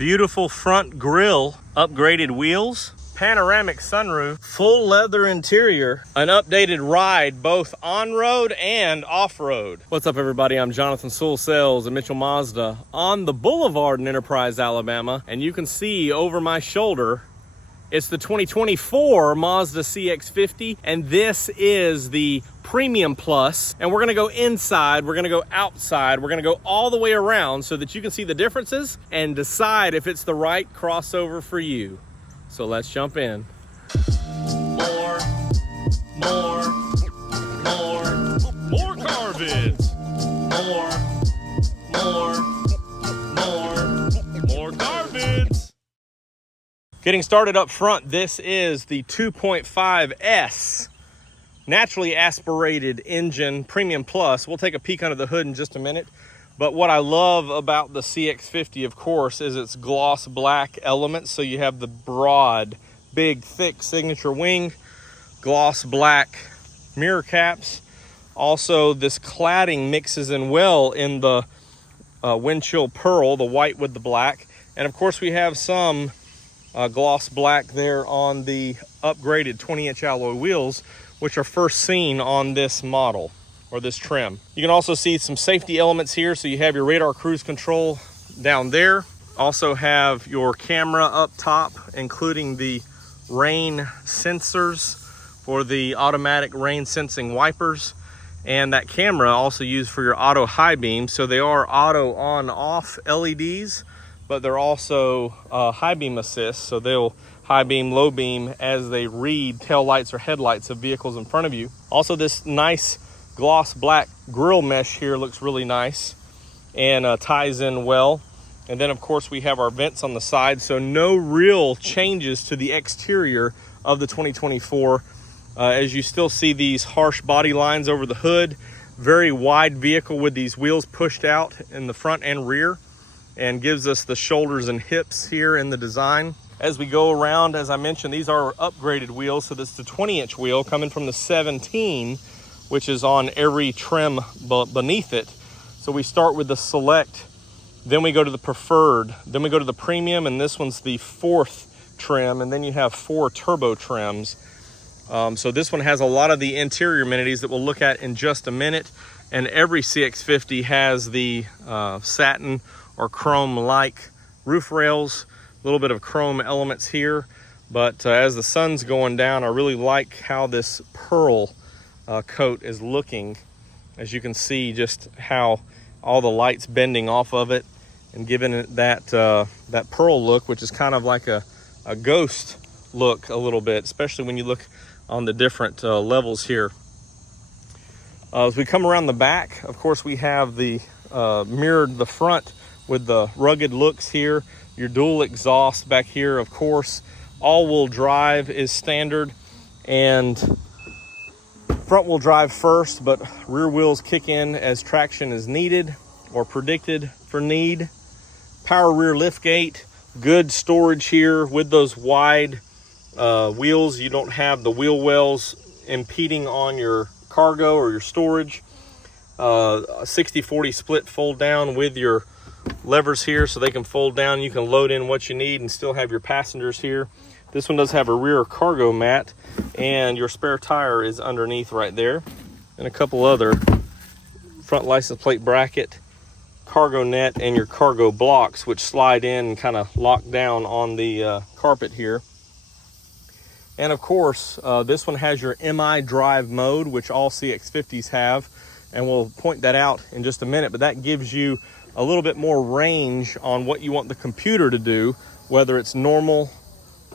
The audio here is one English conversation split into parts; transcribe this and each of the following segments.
Beautiful front grille, upgraded wheels, panoramic sunroof, full leather interior, an updated ride both on-road and off-road. What's up, everybody? I'm Jonathan Sewell Sales at Mitchell Mazda on the Boulevard in Enterprise, Alabama, and you can see over my shoulder it's the 2024 Mazda CX-50, and this is the Premium Plus. And we're gonna go inside, we're gonna go outside, we're gonna go all the way around so that you can see the differences and decide if it's the right crossover for you. So let's jump in. More car vids. More car vids. Getting started up front, this is the 2.5S naturally aspirated engine Premium Plus. We'll take a peek under the hood in just a minute. But what I love about the CX-50, of course, is its gloss black elements. So you have the broad, big, thick signature wing, gloss black mirror caps. Also, this cladding mixes in well in the windshield pearl, the white with the black. And of course, we have some gloss black there on the upgraded 20-inch alloy wheels, which are first seen on this model or this trim. You can also see some safety elements here. So you have your radar cruise control down there. Also have your camera up top, including the rain sensors for the automatic rain sensing wipers. And that camera also used for your auto high beam. So they are auto on off LEDs, but they're also high beam assist. So they'll high beam, low beam as they read tail lights or headlights of vehicles in front of you. Also, this nice gloss black grille mesh here looks really nice and ties in well. And then of course we have our vents on the side. So no real changes to the exterior of the 2024. As you still see these harsh body lines over the hood, very wide vehicle with these wheels pushed out in the front and rear, and gives us the shoulders and hips here in the design. As we go around, as I mentioned, these are upgraded wheels. So this is the 20-inch wheel coming from the 17, which is on every trim beneath it. So we start with the Select, then we go to the Preferred, then we go to the Premium, and this one's the 4th trim, and then you have 4 turbo trims. So this one has a lot of the interior amenities that we'll look at in just a minute. And every CX-50 has the satin or chrome-like roof rails, a little bit of chrome elements here. But as the sun's going down, I really like how this pearl coat is looking. As you can see, just how all the lights bending off of it and giving it that that pearl look, which is kind of like a ghost look a little bit, especially when you look on the different levels here. As we come around the back, of course, we have the mirrored the front with the rugged looks here. Your dual exhaust back here, of course. All-wheel drive is standard, and front-wheel drive first, but rear wheels kick in as traction is needed or predicted for need. Power rear liftgate, good storage here with those wide wheels. You don't have the wheel wells impeding on your cargo or your storage. A 60-40 split fold down with your levers here so they can fold down. You can load in what you need and still have your passengers here. This one does have a rear cargo mat, and your spare tire is underneath right there, and a couple other front license plate bracket, cargo net, and your cargo blocks, which slide in and kind of lock down on the carpet here. And of course, this one has your MI drive mode, which all CX-50s have, and we'll point that out in just a minute. But that gives you a little bit more range on what you want the computer to do, whether it's normal,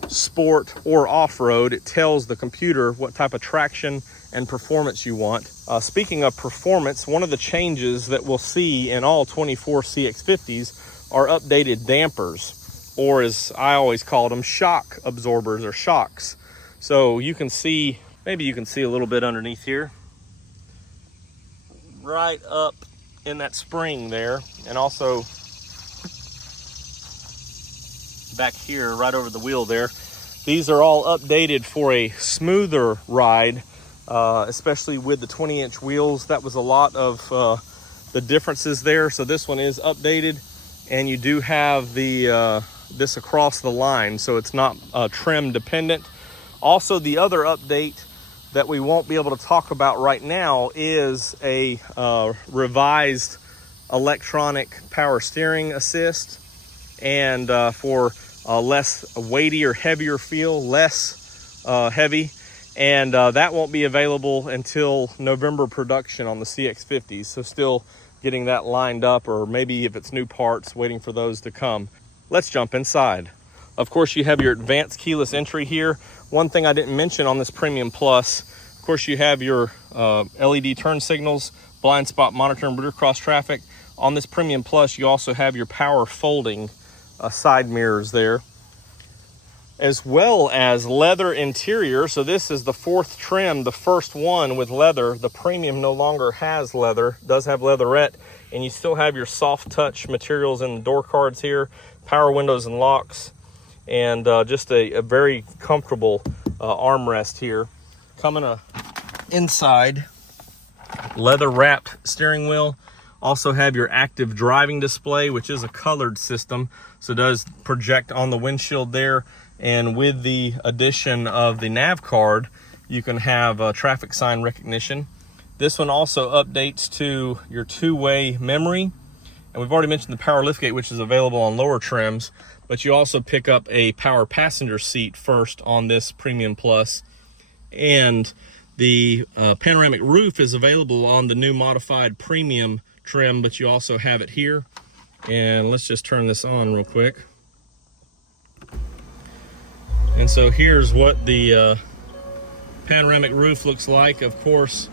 sport, or off-road. It tells the computer what type of traction and performance you want. Speaking of performance, one of the changes that we'll see in all 24 CX-50s are updated dampers, or as I always call them, shock absorbers or shocks. So you can see, maybe you can see a little bit underneath here, right up in that spring there, and also back here right over the wheel there. These are all updated for a smoother ride, especially with the 20-inch wheels. That was a lot of the differences there. So this one is updated. and you do have the this across the line, so it's not trim dependent. Also, the other update that we won't be able to talk about right now is a revised electronic power steering assist, and for less weighty or heavier feel, less heavy, and that won't be available until November production on the CX-50s, so still getting that lined up, or maybe if it's new parts, waiting for those to come. Let's jump inside. Of course, you have your advanced keyless entry here. One thing I didn't mention on this Premium Plus, of course, you have your LED turn signals, blind spot monitor, and rear cross traffic. On this Premium Plus, you also have your power folding side mirrors there, as well as leather interior. So this is the 4th trim, the first one with leather. The Premium no longer has leather, does have leatherette, and you still have your soft touch materials in the door cards here, power windows and locks, and just a very comfortable armrest here. Coming inside, leather wrapped steering wheel. Also have your active driving display, which is a colored system, so it does project on the windshield there. And with the addition of the nav card, you can have traffic sign recognition. This one also updates to your 2-way memory. And we've already mentioned the power liftgate, which is available on lower trims, but you also pick up a power passenger seat first on this Premium Plus. And the panoramic roof is available on the new modified Premium trim, but you also have it here. And let's just turn this on real quick. And so here's what the panoramic roof looks like. Of course,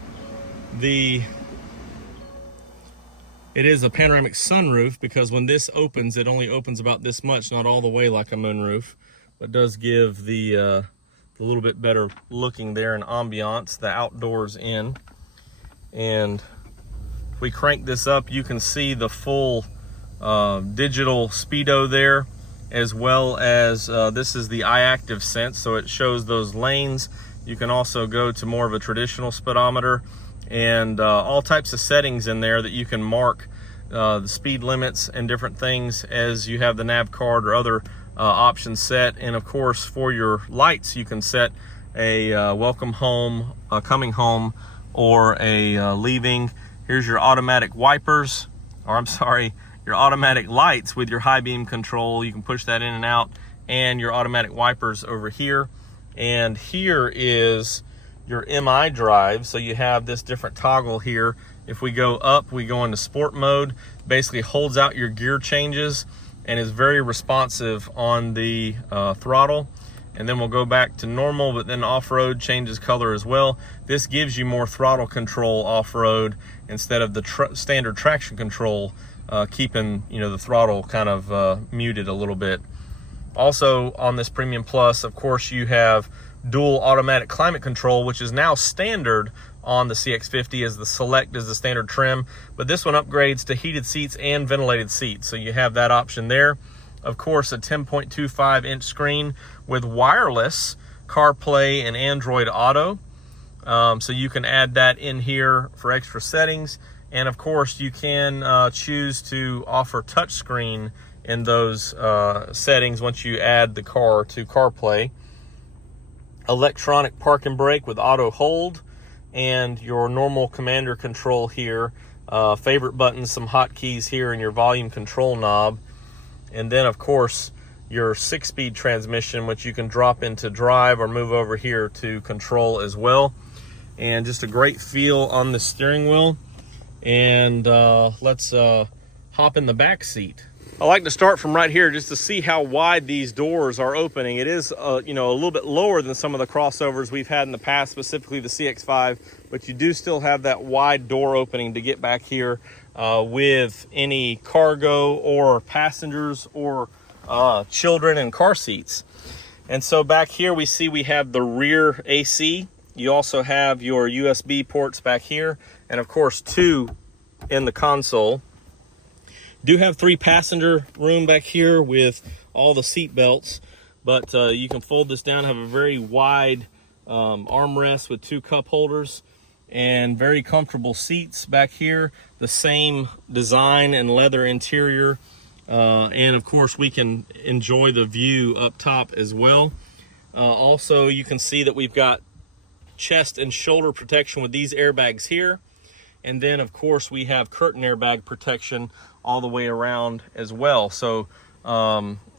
it is a panoramic sunroof, because when this opens, it only opens about this much, not all the way like a moonroof, but does give the a little bit better looking there and ambiance, the outdoors in. And if we crank this up, you can see the full digital speedo there, as well as this is the iActive Sense, so it shows those lanes. You can also go to more of a traditional speedometer, and all types of settings in there that you can mark the speed limits and different things as you have the nav card or other options set. And of course, for your lights, you can set a welcome home, coming home, or a leaving. Here's your automatic wipers, or I'm sorry, your automatic lights with your high beam control. You can push that in and out, and your automatic wipers over here. And here is your MI drive. So you have this different toggle here. If we go up, we go into sport mode. Basically holds out your gear changes and is very responsive on the throttle. And then we'll go back to normal, but then off-road changes color as well. This gives you more throttle control off-road instead of the standard traction control, keeping the throttle kind of muted a little bit. Also on this Premium Plus, of course, you have dual automatic climate control, which is now standard on the CX-50, as the Select is the standard trim, but this one upgrades to heated seats and ventilated seats, so you have that option there. Of course, a 10.25 inch screen with wireless CarPlay and Android Auto, so you can add that in here for extra settings. And of course, you can choose to offer touchscreen in those settings once you add the car to CarPlay. Electronic park and brake with auto hold, and your normal commander control here. Favorite buttons, some hotkeys here, and your volume control knob. And then of course your 6-speed transmission, which you can drop into drive or move over here to control as well. And just a great feel on the steering wheel. And let's hop in the back seat. I like to start from right here just to see how wide these doors are opening. It is a little bit lower than some of the crossovers we've had in the past, specifically the CX-5, but you do still have that wide door opening to get back here with any cargo or passengers or children in car seats. And so back here we see we have the rear AC. You also have your USB ports back here, and of course 2 in the console. Do have 3 passenger room back here with all the seat belts, but you can fold this down, have a very wide armrest with 2 cup holders, and very comfortable seats back here. The same design and leather interior And of course we can enjoy the view up top as well. Also, you can see that we've got chest and shoulder protection with these airbags here. And then of course we have curtain airbag protection all the way around as well. So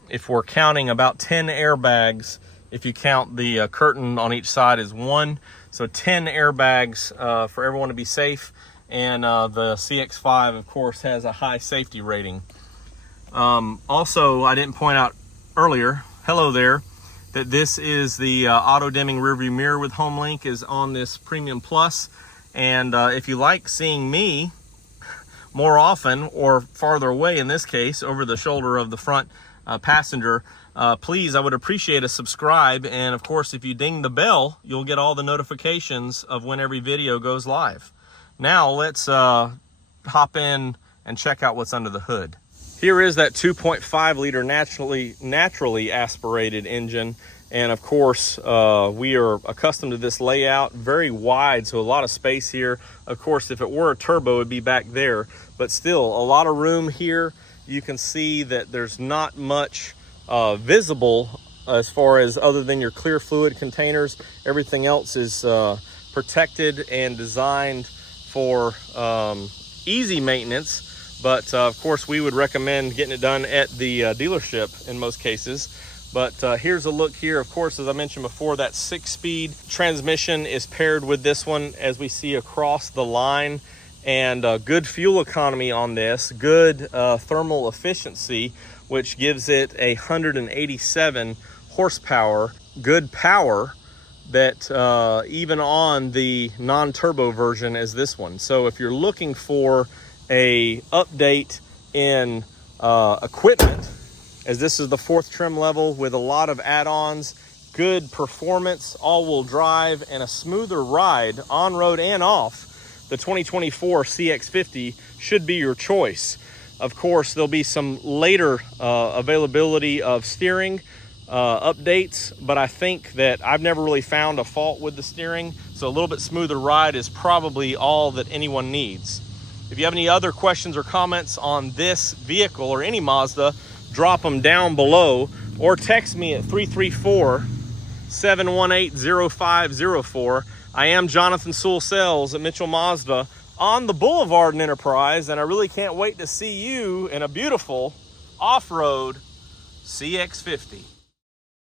if we're counting about 10 airbags, if you count the curtain on each side is 1. So 10 airbags for everyone to be safe. And the CX-5 of course has a high safety rating. Also, I didn't point out earlier, hello there, that this is the auto dimming rearview mirror with homelink is on this Premium Plus. And if you like seeing me more often or farther away, in this case, over the shoulder of the front passenger, please, I would appreciate a subscribe. And of course, if you ding the bell, you'll get all the notifications of when every video goes live. Now let's hop in and check out what's under the hood. Here is that 2.5 liter naturally aspirated engine. And of course, we are accustomed to this layout, very wide, so a lot of space here. Of course, if it were a turbo, it'd be back there, but still a lot of room here. You can see that there's not much visible as far as other than your clear fluid containers. Everything else is protected and designed for easy maintenance. But of course, we would recommend getting it done at the dealership in most cases. But here's a look here. Of course, as I mentioned before, that 6-speed transmission is paired with this one, as we see across the line. And good fuel economy on this, good thermal efficiency, which gives it 187 horsepower, good power that even on the non-turbo version as this one. So if you're looking for a update in equipment, as this is the 4th trim level with a lot of add-ons, good performance, all-wheel drive, and a smoother ride on road and off, the 2024 CX-50 should be your choice. Of course, there'll be some later availability of steering updates, but I think that I've never really found a fault with the steering, so a little bit smoother ride is probably all that anyone needs. If you have any other questions or comments on this vehicle or any Mazda, drop them down below or text me at 334-718-0504. I am Jonathan Sewell Sales at Mitchell Mazda on the Boulevard in Enterprise, and I really can't wait to see you in a beautiful off-road CX-50.